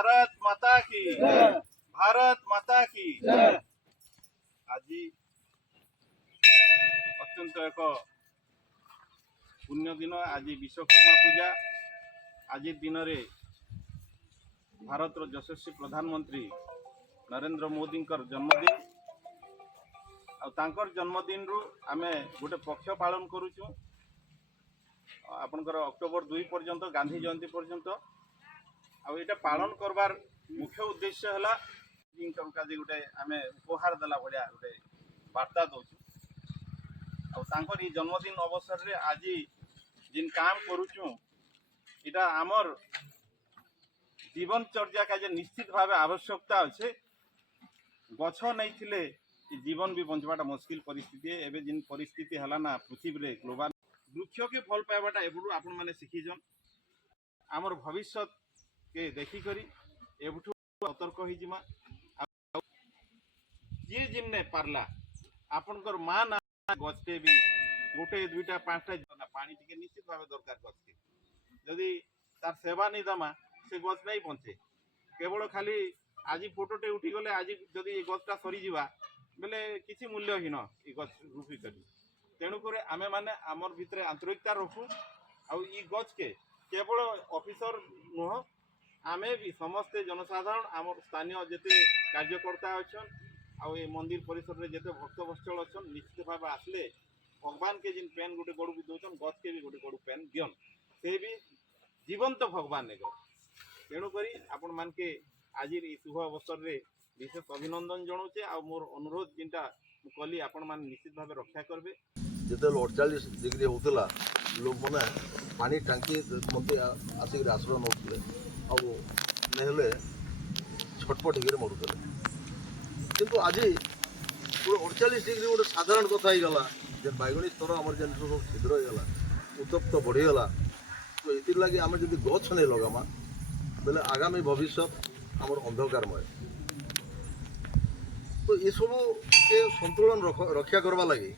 भारत माता की भारत माता की आज अत्यंत एक पुण्य दिन आज विश्वकर्मा पूजा आज दिन रे भारत यशस्वी प्रधानमंत्री नरेंद्र मोदी जन्मदिन आर जन्मदिन रु आमे गोटे पक्ष पालन करुचु आपनकर अक्टोबर 2 पर्यंत गांधी जयंती पर्यंत आटा पालन करवार मुख्य उद्देश्य है गोटे आम उपहार देला भाया गोटे वार्ता दौचु आर जन्मदिन अवसर रे आज जिन काम करुचु इटा आमर जीवनचर्या का निश्चित भाव आवश्यकता अच्छे गछ नहीं थिले जीवन भी बंचवाटा मुश्किल परिस्थिति एवं जिन परिस्थिति है ना पृथ्वी रे ग्लोबल वृक्ष के भल पाइबाटा एबुटू आपण माने शिखीजन आमर भविष्य के देखिकरी एबुटू सतर्क हो जिमा जी जिन ने पारला आपनकर मां ना गछटे भी गोटे दुईटा पांचटा जना पानी टिके निश्चित भाव दरकार गछ के जदि तार सेवा नहीं दमा से गछ नहीं बंचे केवल खाली आज फोटोटे उठी गले आज जदि गछटा सरी जीवा बेले किसी मूल्यहीन ये गछ रूपी करी तेणुक आमे माने आमर भितर आंतरिकता रखू आउ ई गछ के केवल ऑफिसर नुह आमे भी समस्ते जनसाधारण आमर स्थानीय जेते कार्यकर्ता अच्छन आउ ये मंदिर परिसर रे जेते भक्तवत्सल अच्छन निश्चित भाव आसले भगवान के जिन पेन गोटे गड़ू भी दौन गछ के भी गोटे गड़ू पेन दियन से भी जीवंत भगवान ने गछ तेणुक आपण मान के आज शुभ अवसर रे विशेष अभिनंदन जनाऊे आ मोर अनुरोध जिनटा कली आपण मान निश्चित भाव रक्षा करबे जिते 48 डिग्री होता लोक मैंने पानी टांकी मत आसिक आश्रय नौते आने छटपट होकर मरुले किंतु आज पूरा 48 डिग्री गोटे साधारण कथा ही गला जे बैगणी स्तर आम जेन सब छिद्र होगा उत्तप्त बढ़ीगला तो ये लगे आम जब गछ नहीं लगामा बेले आगामी भविष्य आम अंधकारमय तो ये सब के संतुलन रक्षा करवा लगी